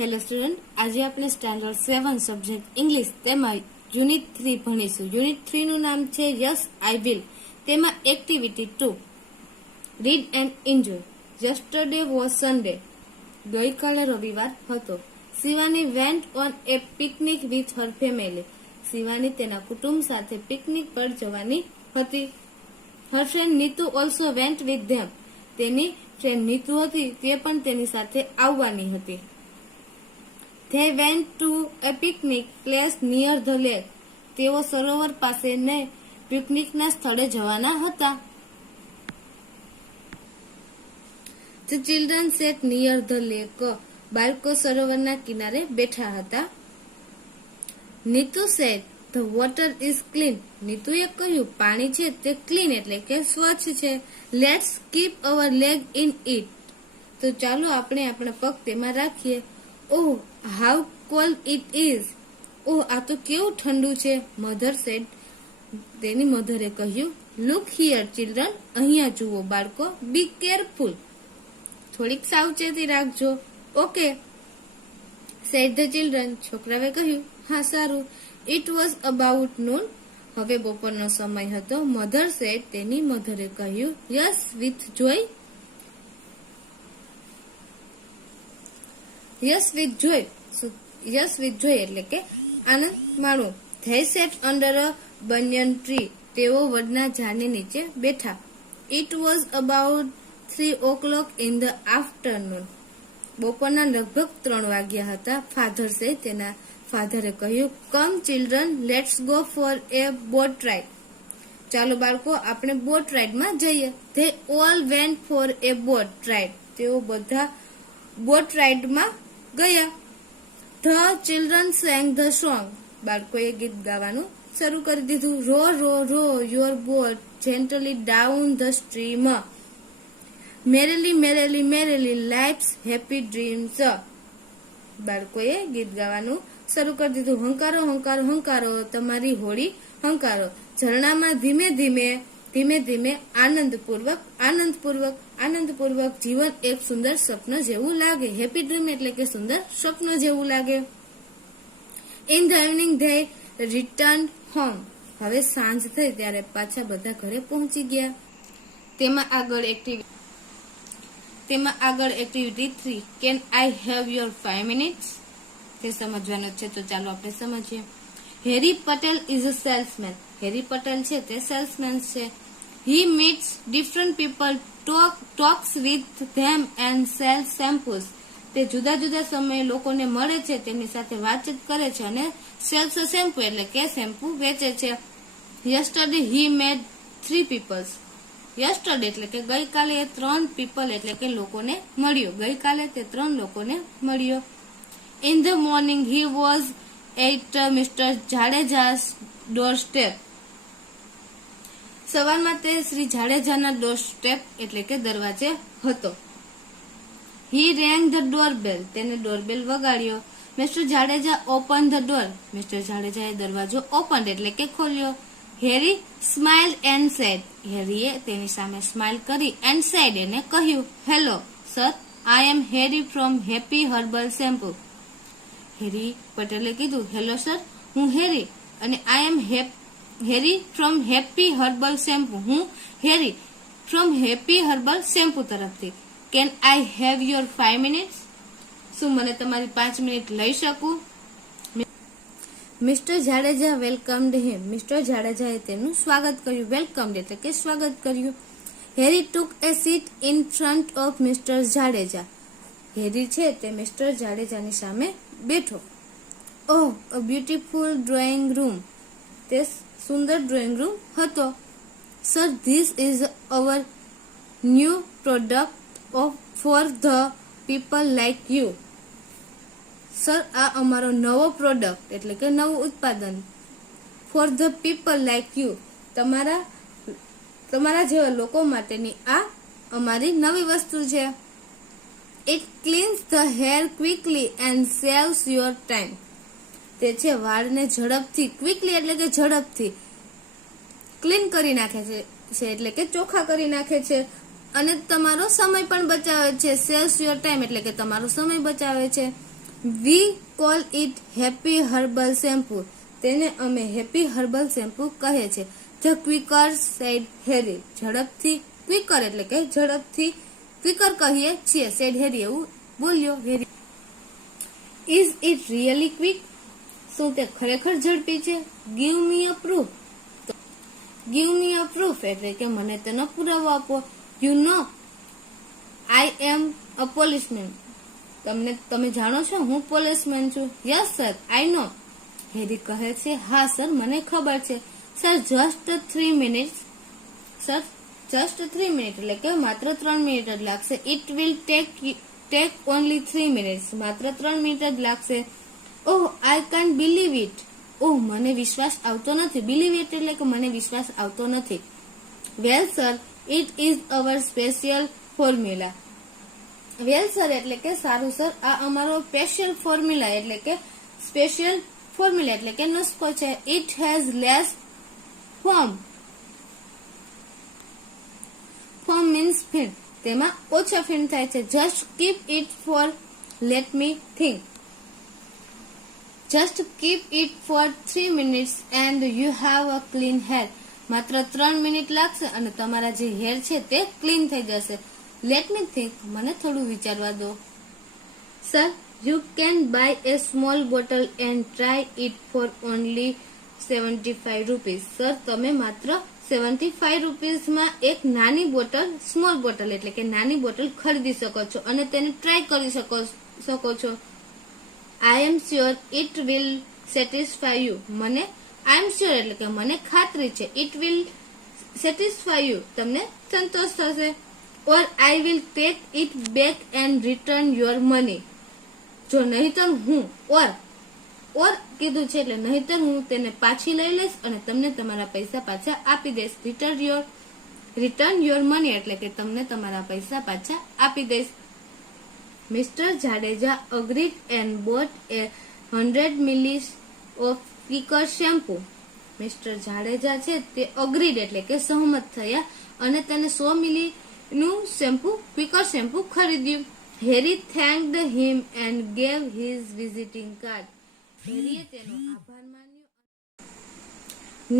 Hello student, આજે આપણે standard 7 subject English તેમાં યુનિટ 3 ભણીશું. યુનિટ 3 નું નામ છે યસ આઈ વિલ. તેમાં activity 2 read and enjoy. Yesterday was Sunday. ગઈકાલે રવિવાર હતો. Shivani went on A picnic with her family. Shivani તેના કુટુંબ સાથે પિકનિક પર જવાની હતી. Her friend Neetu also vent with them. તેની ફ્રેન્ડ નીતુ હતી તે પણ તેની સાથે આવવાની હતી. They went to a picnic place near the lake. તેઓ સરોવર પાસે ને પિકનિકના સ્થળે જવાના હતા. The children sat near the lake. બાળકો સરોવરના કિનારે બેઠા હતા. Neetu said, the water is clean. નીતુએ કહ્યું પાણી છે તે ક્લીન એટલે કે સ્વચ્છ છે. Let's keep our leg in it. તો ચાલો આપણે આપણા પગ તેમાં રાખીએ. Oh, how cold it is. ઓહ, આ તો કેવું ઠંડુ છે. Mother said. તેની મધરે કહ્યું, લુક હિયર ચિલ્ડ્રન. અહીંયા જુઓ બાળકો. Be careful. થોડીક સાવચેતી રાખજો. Okay said the children. છોકરાએ કહ્યું, હા સારું. It was about noon. હવે બપોરનો સમય હતો. Mother said. તેની મધરે કહ્યું, yes with joy. Yes with joy. Yes with joy એટલે કે આનંદ માણવું. They sat under a banyan tree. તેઓ વડના ઝાડની નીચે બેઠા. It was about 3 o'clock in the afternoon. બપોરના લગભગ 3 વાગ્યા હતા. ફાધર સે. તેના ફાધરે કહ્યું, come children let's go for a boat ride. ચાલો બાળકો આપણે બોટ રાઇડમાં જઈએ. They all went for a boat ride. તેઓ બધા બોટ રાઇડમાં ગયા. The children sang the song. બાળકોએ ગીત ગાવાનું શરૂ કરી દીધું. Row row row your boat gently down the stream. Merrily merrily merrily life's happy dreams. બાળકોએ ગીત ગાવાનું શરૂ કરી દીધું. હંકારો હંકારો હંકારો તમારી હોળી હંકારો. ઝરણામાં ધીમે ધીમે ધીમે ધીમે આનંદપૂર્વક આનંદપૂર્વક આનંદપૂર્વક જીવન એક સુંદર સ્વપ્ન જેવું લાગે. હેપી ડ્રીમ એટલે કે સુંદર સ્વપ્ન જેવું લાગે. In the evening they return home. હવે સાંજ થઈ ત્યારે પાછા બધા ઘરે પહોંચી ગયા. તેમાં આગળ activity 3 can I have your 5 minutes. તે સમજવાનું છે તો ચાલો આપણે સમજીએ. હેરી પટેલ ઇઝ અ સેલ્સમેન. હેરી પટેલ છે તે સેલ્સમેન છે. He meets different people, talks with them and cells શેમ્પૂઝ. તે જુદા જુદા સમયે લોકોને મળે છે, તેની સાથે વાતચીત કરે છે અને સેલ્સ શેમ્પુ એટલે કે શેમ્પુ વેચે છે. યસ્ટરડે હી મેડ 3 પીપલ્સ. યસ્ટરડે એટલે કે ગઈકાલે 3 પીપલ એટલે કે લોકોને મળ્યો. ગઈકાલે તે 3 લોકોને મળ્યો. In the morning he was at Mister Jadeja's door step. સવારમાં તે શ્રી જાડેજાના ડોર સ્ટેપ એટલે કે દરવાજે હતો. He rang the doorbell. તેને ડોરબેલ વગાડ્યો. Mister Jadeja open the door. Mister જાડેજાએ દરવાજો ઓપન એટલે કે ખોલ્યો. Harry smile and said. હેરીએ તેની સામે સ્માઇલ કરી એન્ડ સેડ એને કહ્યું, hello sir, I am Harry from happy herbal shampoo. Harry પટેલે કીધું, હેલો સર, હું હેરી અને I am Harry from happy herbal shampoo. હું Harry from happy herbal shampoo તરફથી. Can I have your 5 minutes. શું મને તમારી 5 મિનિટ લઈ શકું? Mister Jadeja welcomed him. Mister જાડેજાએ તેનું સ્વાગત કર્યું. વેલકમ્ડ એટલે કે સ્વાગત કર્યું. Harry took a seat in front of Mister Jadeja. Harry છે તે મિસ્ટર જાડેજાની સામે બેઠો. Oh, a beautiful drawing room. તે સુંદર ડ્રોઈંગ રૂમ હતો. Sir, this is our new product for the people like you. Sir, આ અમારો નવો પ્રોડક્ટ એટલે કે નવું ઉત્પાદન. Four the people like you. તમારા જેવા લોકો માટેની આ અમારી નવી વસ્તુ છે. It cleanse the hair quickly and saves your time. તે છે વાળને ઝડપથી, ક્વિકલી એટલે કે ઝડપથી ક્લીન કરી નાખે છે એટલે કે ચોખ્ખા કરી નાખે છે અને તમારો સમય પણ બચાવે છે. સેવ્સ યોર ટાઈમ એટલે કે તમારો સમય બચાવે છે. વી call it happy herbal shampoo. તેને અમે હેપી હર્બલ શેમ્પુ કહે છે. ધ ક્વિકર સેડ હેરી. ઝડપથી, ક્વિકર એટલે કે ઝડપથી, ક્વિકર કહીએ છીએ, સેડ હેરી એવું બોલ્યો Harry. Is it really quick. શું તે ખરેખર ઝડપી છે? Give me a proof. Give me a proof એટલે કે મને તેનો પુરાવો આપો. You know I am a policeman. તમે જાણો છો હું પોલીસમેન છું. યસ સર આઈ નો. હેરી કહે છે હા સર મને ખબર છે. Sir just 3 minute. Sir just 3 minute એટલે કે માત્ર 3 મિનિટ જ લાગશે. It will take only 3 minutes. માત્ર 3 મિનિટ જ લાગશે. ઓહ આઈ કાન્ટ બિલીવ ઇટ. ઓહ મને વિશ્વાસ આવતો નથી. બિલીવ ઇટ એટલે કે મને વિશ્વાસ આવતો નથી. Well sir it is our special formula. Well sir એટલે કે સારું સર, આ અમારો સ્પેશિયલ ફોર્મ્યુલા એટલે કે સ્પેશિયલ ફોર્મ્યુલા એટલે કે નુસ્ખો છે. It has less form. Form means ફીણ. તેમાં ઓછા ફીણ થાય છે. Just keep it for let me think. Just keep it for 3 minutes and you have a clean hair. માત્ર 3 મિનિટ લાગશે અને તમારા જે હેર છે તે ક્લીન થઈ જશે. Late me think. મને થોડું વિચારવા દો. Sir you can by A small bottle and try it four only 75 rupees. Sir તમે માત્ર 75 રૂપીઝમાં એક નાની બોટલ, સ્મોલ બોટલ એટલે કે નાની બોટલ ખરીદી શકો છો અને તેને ટ્રાય કરી શકો છો. I am sure it will satisfy you. I am sure એટલે કે મને ખાતરી છે. It will satisfy you. તમને સંતોષ થશે. Or I will take it back and return your money. જો નહીતર હું ઓર કીધું છે એટલે નહીતર હું તેને પાછી લઈ લઈશ અને તમને તમારા પૈસા પાછા આપી દઈશ. રિટર્ન યોર મની એટલે કે તમને તમારા પૈસા પાછા આપી દઈશ. Mister Jadeja agreed and boat A 100 milli of quicker shampoo. Mister Jadeja છે તે અગ્રીડ એટલે કે સહમત થયા અને તેને 100 મિલી નું શેમ્પુ, ક્વિકર શેમ્પુ ખરીદ્યું. Harry thanked him and gave his visiting card. હેરીએ તેનો આભાર માન્યો.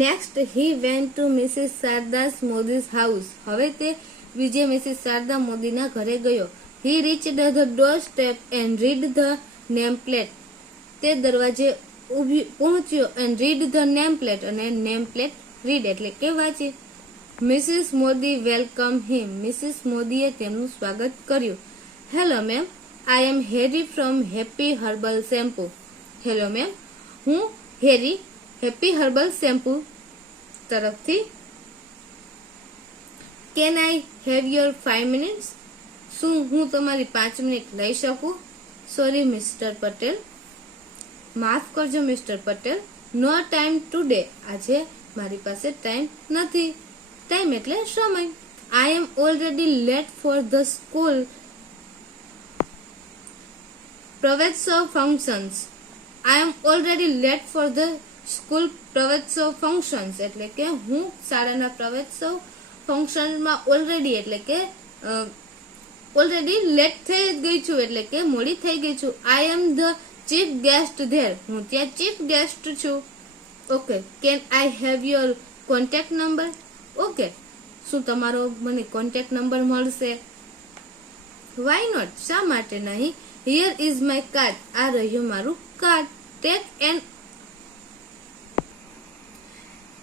Next he went to Missus Sharda Modi's house. હવે તે બીજે મિસિસ શારદા મોદીના ઘરે ગયો. He reached the door step and read the name plate. તે દરવાજે પહોંચ્યો and read the name plate અને નેમ પ્લેટ રીડ એટલે કે વાંચી. Missus Modi welcome him. Missus મોદીએ તેમનું સ્વાગત કર્યું. Hello ma'am, I am Harry from happy herbal shampoo. Hello ma'am, હું હેરી હેપી હર્બલ શેમ્પુ તરફથી. Can I have your 5 minutes. શું હું તમારી 5 મિનિટ લઈ શકું? Sorry Mister Patel. માફ કરજો Mister Patel. No time today. આજે મારી પાસે ટાઈમ નથી. ટાઈમ એટલે સમય. I am already late for the school Praveshotsav functions. I am already late for the school Praveshotsav functions એટલે કે હું શાળાના પ્રવેશોત્સવ ફંક્શનમાં ઓલરેડી એટલે કે ઓલરેડી લેટ થઈ ગઈ છું એટલે કે મોડી થઈ ગઈ છું. I am the chief guest there. હું ત્યાં ચીફ ગેસ્ટ છું. Okay. Can I have your contact number. Okay. શું તમારો મને કોન્ટેક્ટ નંબર મળશે? Why not. શા માટે નહીં? Here is my card. આ રહ્યું મારું card.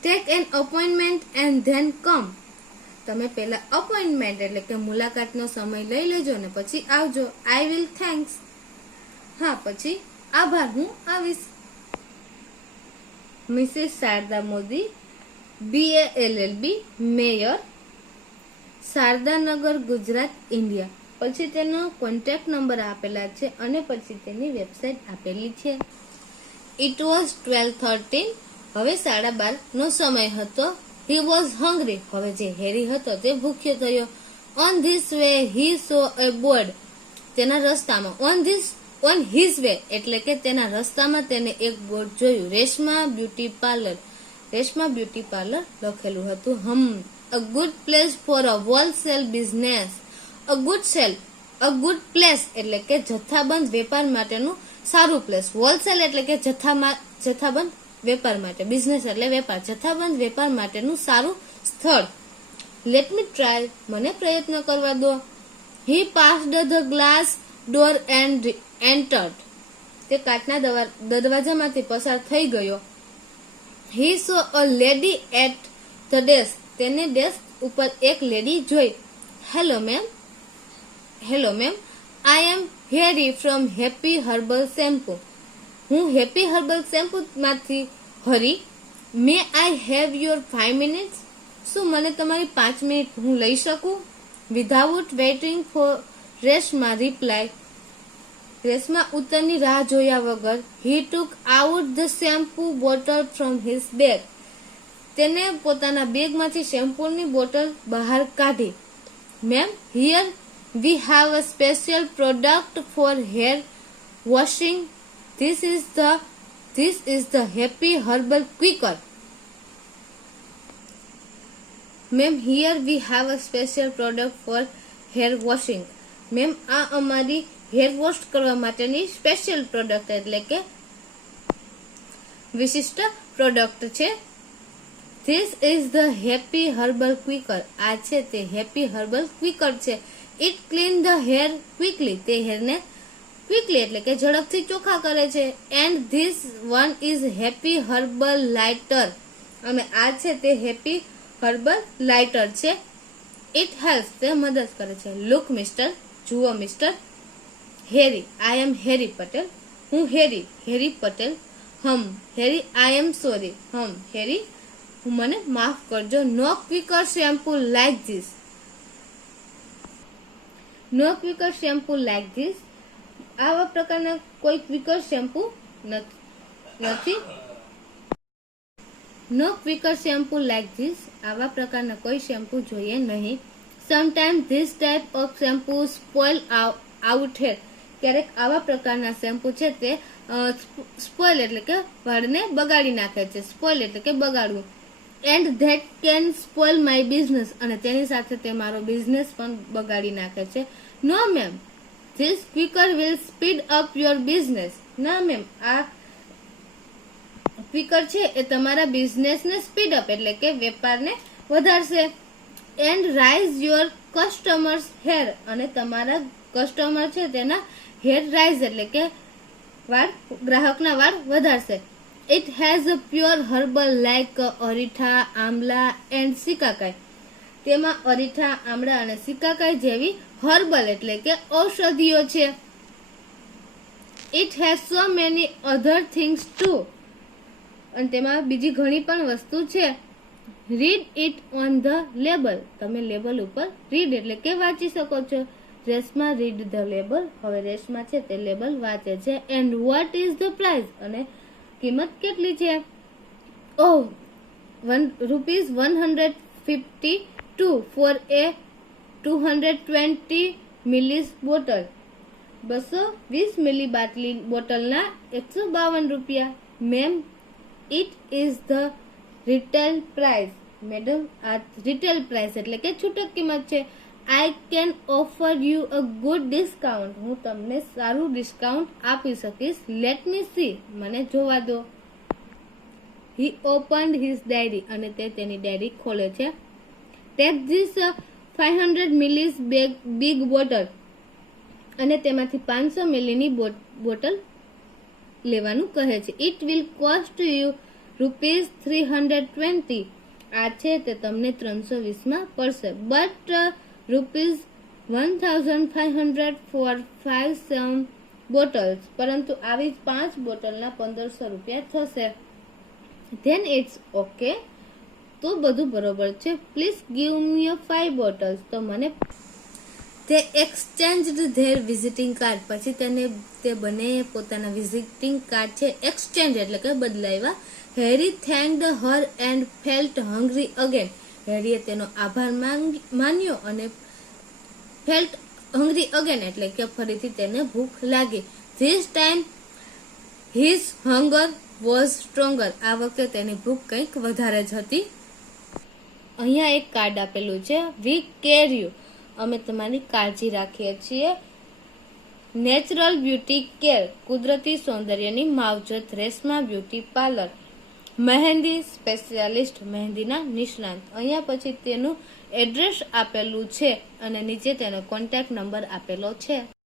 Take an appointment and then come. તમે પહેલા અપોઇન્ટમેન્ટ એટલે કે મુલાકાતનો સમય લઈ લેજો ને પછી આવજો. I will thanks. હા પછી આભાર, હું આવીશ. Mrs Sharda Modi BA LLB mayor Shardanagar Gujarat India. પછી તેનો કોન્ટેક્ટ નંબર આપેલા છે અને પછી તેની વેબસાઇટ આપેલી છે. It was 12:13. હવે 12:30 નો સમય હતો. He was hungry. હવે જે હેરી હતો તે ભૂખ્યો થયો. On this way he saw a board. તેના રસ્તામાં ઓન હિઝ વે એટલે કે તેના રસ્તામાં તેને એક બોર્ડ જોયું. Reshma beauty parlour. Reshma beauty parlour લખેલું હતું. A good place for a wholesale business. A good place એટલે કે જથ્થાબંધ વેપાર માટેનું સારું પ્લેસ. હોલસેલ એટલે કે જથ્થાબંધ વેપાર માટે. બિઝનેસ એટલે વેપાર. જથ્થાબંધ વેપાર માટેનું સારું સ્થળ. લેટ મી ટ્રાય, મને પ્રયત્ન કરવા દો. He passed the glass door and entered, તે કાચના દરવાજામાંથી પસાર થઈ ગયો. He saw a lady at the desk, તેને ડેસ્ક ઉપર એક લેડી જોઈ. Hello ma'am, I am Harry from happy herbal shampoo. હું હેપી હર્બલ શેમ્પુ માંથી Harry. May I have your 5 minutes, શું મને તમારી 5 મિનિટ હું લઈ શકું? Without waiting for Reshma reply, Reshma ઉત્તરની રાહ જોયા વગર. હી ટુક out the shampoo bottle from his bag, તેને પોતાના બેગમાંથી શેમ્પૂની બોટલ બહાર કાઢી. Ma'am, here we have a special product for hair washing. This is the happy herbal quicker. Ma'am, here we have a special product for hair washing. Ma'am, આ અમારી hair wash કરવા માટેની સ્પેશિયલ પ્રોડક્ટ એટલે કે વિશિષ્ટ product છે. This is the happy herbal quicker, આ છે તે હેપી હર્બલ ક્વિકર છે. It clean the hair quickly, તે હેરને ક્વિકલી એટલે કે ઝડપથી ચોખ્ખા કરે છે. And this one is happy herbal lighter, અને આ છે તે હેપી હર્બલ લાઇટર છે. ઇટ હેલ્પ, તે મદદ કરે છે. લુક મિસ્ટર, જુઓ મિસ્ટર. હેરી, આઈ એમ હેરી પટેલ, હું હેરી પટેલ. હેરી, આઈ એમ સોરી, હેરી, મને માફ કરજો. No quicker shampoo like this, no quicker shampoo like this. આવા પ્રકારના કોઈ ક્વિકર શેમ્પુ નથી. No quicker shampoo like this, આવા પ્રકારના કોઈ શેમ્પુ જોઈએ નહીં. Sometime this type of shampoo spoil out hair, ક્યારેક આવા પ્રકારના શેમ્પુ છે તે સ્પોઇલ એટલે કે વાળને બગાડી નાખે છે. સ્પોઇલ એટલે કે બગાડવું. And that can spoil my business, અને તેની સાથે તે મારો બિઝનેસ પણ બગાડી નાખે છે. No ma'am, this quicker will speed up your business. ના મેમ, આ ક્વિકર છે એ તમારા બિઝનેસને સ્પીડ અપ એટલે કે વેપારને વધારશે. And rise your customers hair, અને તમારા કસ્ટમર છે તેના હેર રાઇઝ એટલે કે વાળ, ગ્રાહકના વાળ વધારશે. It has a pure herbal like Aritha, amla and shikakai, તેમાં અરીઠા, આમળા અને સિકાકાઈ જેવી હર્બલ એટલે કે ઔષધિઓ છે. It has so many other things to, અને તેમાં બીજી ઘણી પણ વસ્તુ છે. Read it on the label, તમે લેબલ ઉપર રીડ એટલે કે વાંચી શકો છો. રેશમા રીડ ધ લેબલ, હવે રેશમા છે તે લેબલ વાંચે છે. And what is the price, અને કિંમત કેટલી છે? ઓહ, ₹152 ફોર એ 220 મિલીસ બોટલ, 220 મિલી બાટલી બોટલના ₹152. Ma'am, it is the retail price. Madam, આ રિટેલ પ્રાઇસ એટલે કે છૂટક કિંમત છે. I can offer you a good discount, હું તમને સારું ડિસ્કાઉન્ટ આપી શકીશ. લેટ મી સી, મને જોવા દો. હી ઓપન્ડ હિઝ ડાયરી, અને તે તેની ડાયરી ખોલે છે. ટેક ધીસ 500 મિલીસ બિગ બોટલ, અને તેમાંથી 500 મિલીની બોટલ લેવાનું કહે છે. ઇટ વિલ કોસ્ટ યુ ₹320, આ છે તે તમને 320 માં પડશે. બટ ₹1500 ફોર 5 બોટલ્સ, પરંતુ આવી 5 બોટલના ₹1500 થશે. ધેન ઇટ્સ ઓકે, તો બધું બરોબર છે. પ્લીઝ ગીવ મી 5 બોટલ્સ, તો મને. તે એક્સચેન્જડ ધેર વિઝિટિંગ કાર્ડ, પછી તે બંને પોતાના વિઝિટિંગ કાર્ડ છે એક્સચેન્જ એટલે કે બદલાવ્યા. Harry thanked her and felt hungry again, હેરીએ તેનો આભાર માન્યો અને ફેલ્ટ હંગ્રી અગેન એટલે કે ફરીથી તેને ભૂખ લાગી. This time his hunger was stronger, આ વખતે તેની ભૂખ કંઈક વધારે જ હતી. અહીંયા એક કાર્ડ આપેલું છે. વી કેર યુ, અમે તમારી કાળજી રાખીએ છીએ. નેચરલ બ્યુટી કેર કુદરતી સૌંદર્યની માવજત, રેશમા બ્યુટી પાર્લર, મહેંદી સ્પેશિયાલિસ્ટ મહેંદીના નિષ્ણાંત. અહીંયા પછી તેનું એડ્રેસ આપેલું છે અને નીચે તેનો કોન્ટેક્ટ નંબર આપેલો છે.